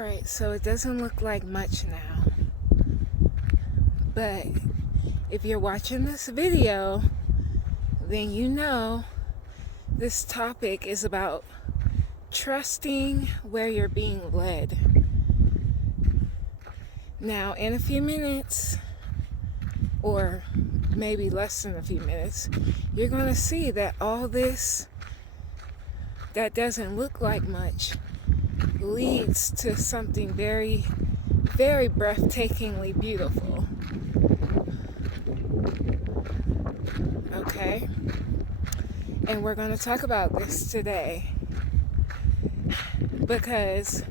Alright, so it doesn't look like much now, but if you're watching this video, then you know this topic is about trusting where you're being led. Now, in a few minutes, or maybe less than a few minutes, you're going to see that all this that doesn't look like much leads to something very, very breathtakingly beautiful. Okay? And we're going to talk about this today because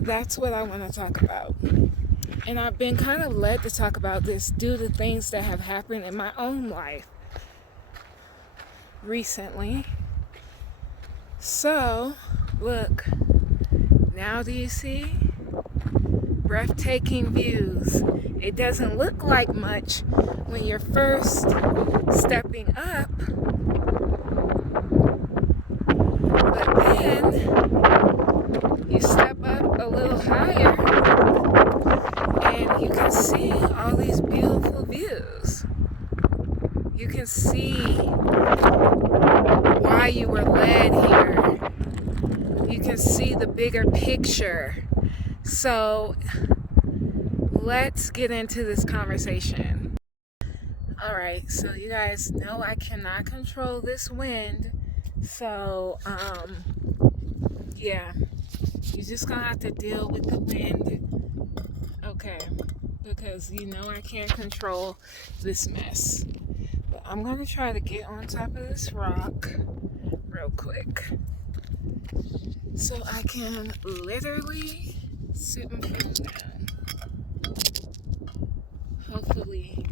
that's what I want to talk about. And I've been kind of led to talk about this due to things that have happened in my own life recently. So, look, now do you see? Breathtaking views. It doesn't look like much when you're first stepping up, but then you step up a little higher and you can see all these beautiful views. You can see why you were led here. You can see the bigger picture. So let's get into this conversation. Alright, so you guys know I cannot control this wind. So, yeah, you're just gonna have to deal with the wind. Okay, because you know I can't control this mess. But I'm gonna try to get on top of this rock real quick so I can literally sit my phone down, hopefully,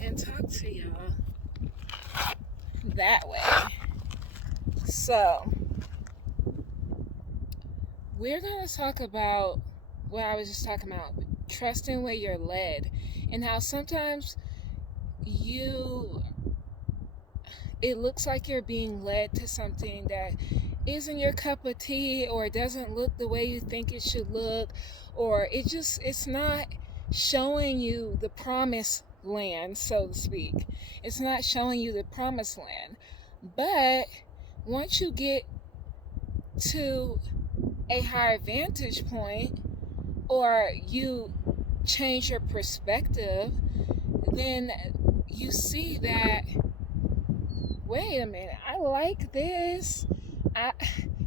and talk to y'all that way. So, we're going to talk about what I was just talking about, trusting where you're led, and how sometimes it looks like you're being led to something that isn't your cup of tea, or it doesn't look the way you think it should look, or it's not showing you the promised land, so to speak. It's not showing you the promised land. But once you get to a higher vantage point, or you change your perspective, then you see that, wait a minute, I like this.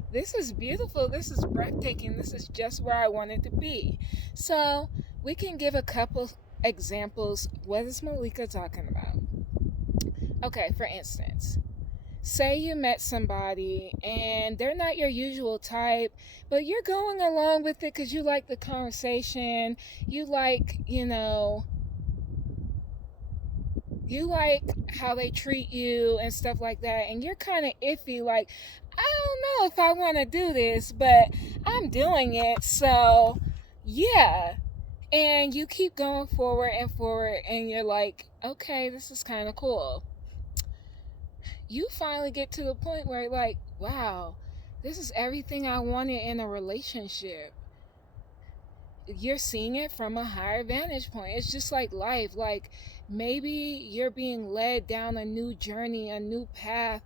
This is beautiful. This is breathtaking. This is just where I wanted to be. So we can give a couple examples. What is Malika talking about? Okay, for instance, say you met somebody and they're not your usual type, but you're going along with it because you like the conversation. You like, you like how they treat you and stuff like that, and you're kind of iffy, like, I don't know if I want to do this, but I'm doing it, so yeah. And you keep going forward and forward, and you're like, okay, this is kind of cool. You finally get to the point where you're like, wow, this is everything I wanted in a relationship. You're seeing it from a higher vantage point. It's just like life. Like, maybe you're being led down a new journey, a new path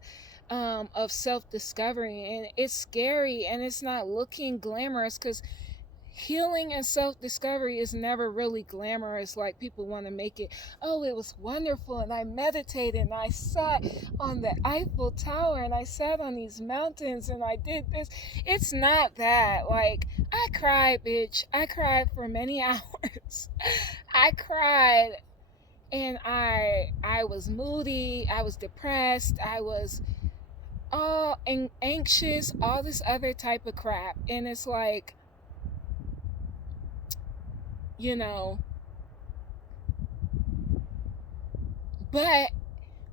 of self-discovery, and it's scary and it's not looking glamorous, because healing and self-discovery is never really glamorous like people want to make it. Oh, it was wonderful, and I meditated, and I sat on the Eiffel Tower, and I sat on these mountains, and I did this. It's not that. Like, I cried, bitch. I cried for many hours. I cried, and I was moody, I was depressed, I was anxious, all this other type of crap. And it's like, but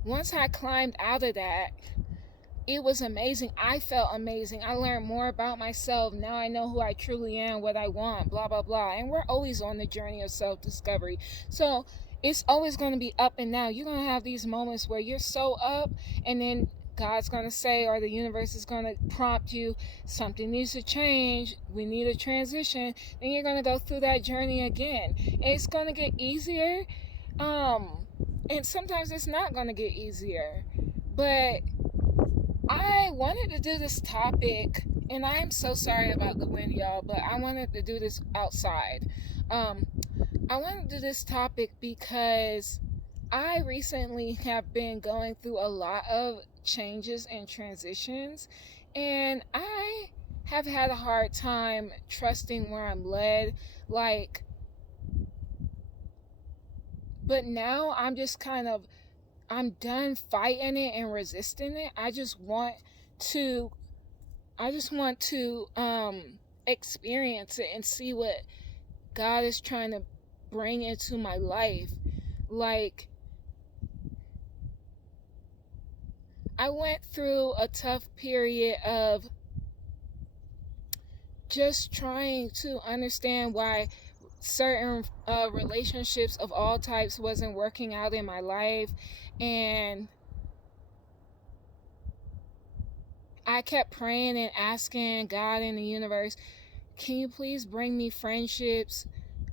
once I climbed out of that, it was amazing. I felt amazing. I learned more about myself. Now I know who I truly am, what I want, blah, blah, blah. And we're always on the journey of self-discovery. So it's always going to be up and down. You're going to have these moments where you're so up, and then God's going to say, or the universe is going to prompt you, something needs to change, we need a transition, then you're going to go through that journey again. It's going to get easier, and sometimes it's not going to get easier. But I wanted to do this topic, and I am so sorry about the wind, y'all, but I wanted to do this outside. I wanted to do this topic because I recently have been going through a lot of changes and transitions, and I have had a hard time trusting where I'm led. But now I'm just I'm done fighting it and resisting it. I just want to experience it and see what God is trying to bring into my life. I went through a tough period of just trying to understand why certain relationships of all types wasn't working out in my life, and I kept praying and asking God and the universe, can you please bring me friendships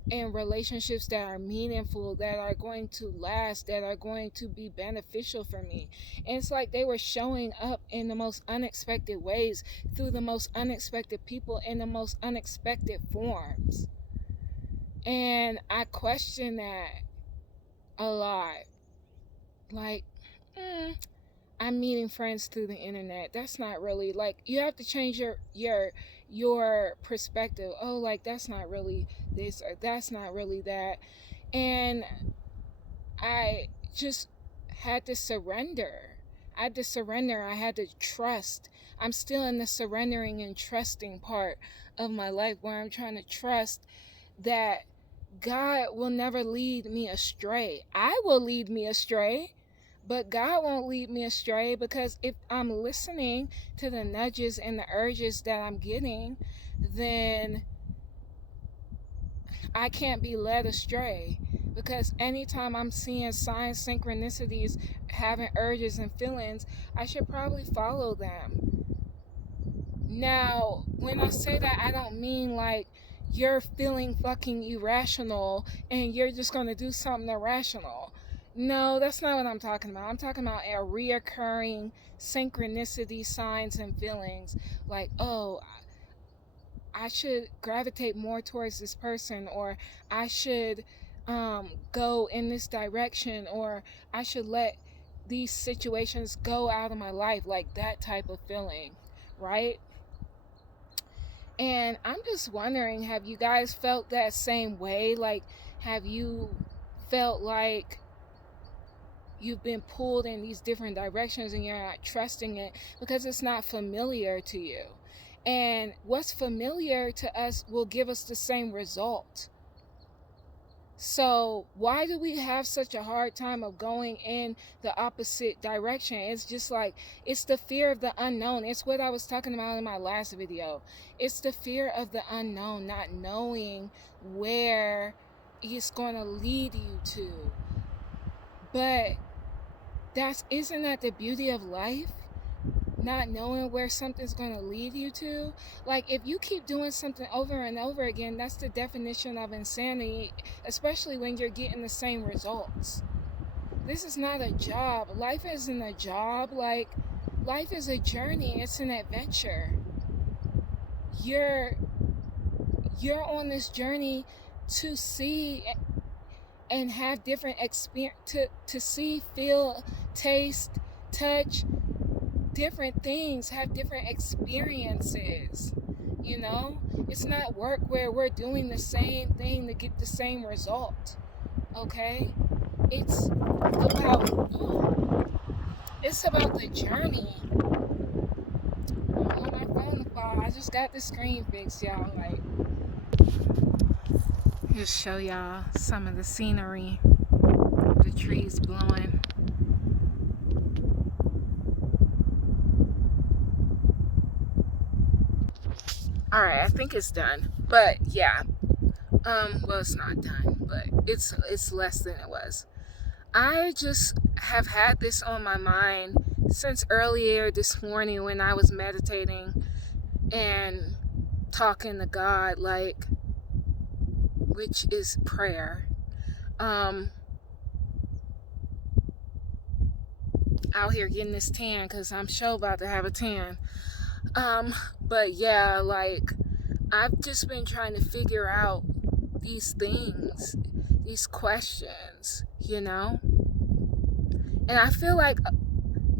and relationships that are meaningful, that are going to last, that are going to be beneficial for me. And it's like they were showing up in the most unexpected ways, through the most unexpected people, in the most unexpected forms. And I question that a lot. I'm meeting friends through the internet. That's not really, you have to change your perspective. Oh, that's not really this, or that's not really that. And I just had to surrender. I had to trust. I'm still in the surrendering and trusting part of my life, where I'm trying to trust that God will never lead me astray. I will lead me astray, but God won't lead me astray, because if I'm listening to the nudges and the urges that I'm getting, then I can't be led astray. Because anytime I'm seeing signs, synchronicities, having urges and feelings, I should probably follow them. Now, when I say that, I don't mean you're feeling fucking irrational and you're just going to do something irrational. No, that's not what I'm talking about. I'm talking about a reoccurring synchronicity, signs and feelings. I should gravitate more towards this person, or I should go in this direction, or I should let these situations go out of my life, that type of feeling, right? And I'm just wondering, have you guys felt that same way? Have you felt like you've been pulled in these different directions and you're not trusting it because it's not familiar to you? And what's familiar to us will give us the same result. So why do we have such a hard time of going in the opposite direction? It's just it's the fear of the unknown. It's what I was talking about in my last video. It's the fear of the unknown, not knowing where it's going to lead you to. But isn't that the beauty of life? Not knowing where something's going to lead you to. If you keep doing something over and over again, that's the definition of insanity, especially when you're getting the same results. This is not a job. Life isn't a job. Life is a journey. It's an adventure. You're on this journey to see and have different experience, to see, feel, taste, touch different things, have different experiences. It's not work where we're doing the same thing to get the same result. Okay? It's about the journey. On my phone to fall. I just got the screen fixed, y'all. Just show y'all some of the scenery. The trees blowing. Alright, I think it's done. But yeah. Well, it's not done, but it's less than it was. I just have had this on my mind since earlier this morning when I was meditating and talking to God, like, which is prayer. Out here getting this tan because I'm sure about to have a tan. But yeah, like, I've just been trying to figure out these things, these questions, And I feel like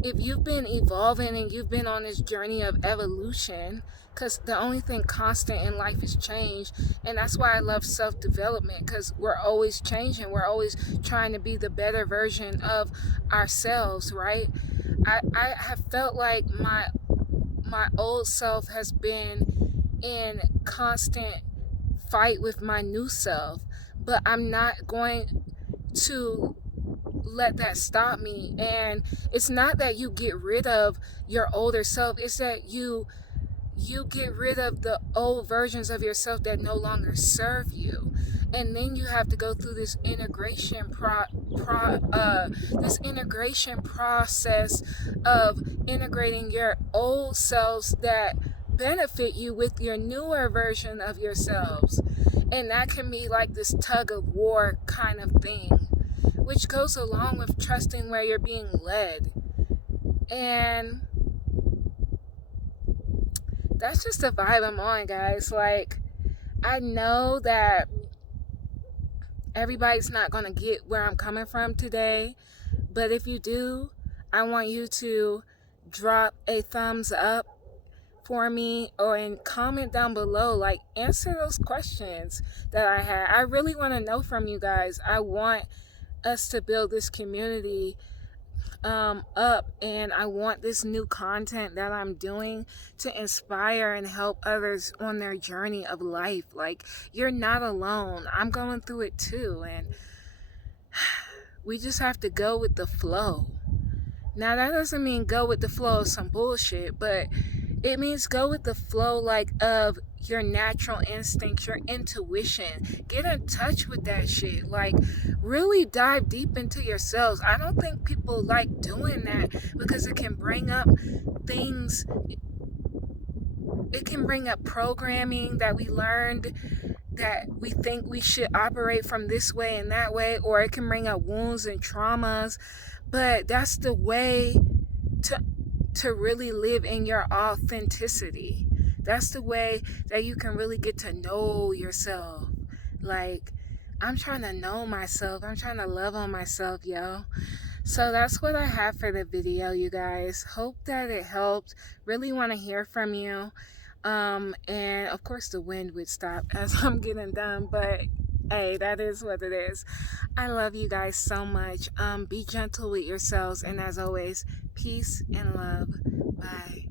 if you've been evolving and you've been on this journey of evolution, because the only thing constant in life is change, and that's why I love self-development, because we're always changing, we're always trying to be the better version of ourselves, right? I have felt like my old self has been in constant fight with my new self, but I'm not going to let that stop me. And it's not that you get rid of your older self, it's that you get rid of the old versions of yourself that no longer serve you. And then you have to go through this integration process of integrating your old selves that benefit you with your newer version of yourselves. And that can be like this tug of war kind of thing, which goes along with trusting where you're being led. And that's just the vibe I'm on, guys. Like, I know that everybody's not going to get where I'm coming from today, but if you do, I want you to drop a thumbs up for me, or and comment down below, like, answer those questions that I had. I really want to know from you guys. I want us to build this community up, and I want this new content that I'm doing to inspire and help others on their journey of life. Like, you're not alone. I'm going through it too, and we just have to go with the flow. Now, that doesn't mean go with the flow of some bullshit, but it means go with the flow, like, of your natural instincts, your intuition. Get in touch with that shit. Like, really dive deep into yourselves. I don't think people like doing that because it can bring up things. It can bring up programming that we learned that we think we should operate from this way and that way, or it can bring up wounds and traumas. But that's the way to really live in your authenticity. That's the way that you can really get to know yourself. Like, I'm trying to know myself. I'm trying to love on myself, yo. So that's what I have for the video, you guys. Hope that it helped. Really want to hear from you. And of course the wind would stop as I'm getting done, but hey, that is what it is. I love you guys so much. Be gentle with yourselves, and as always, peace and love. Bye.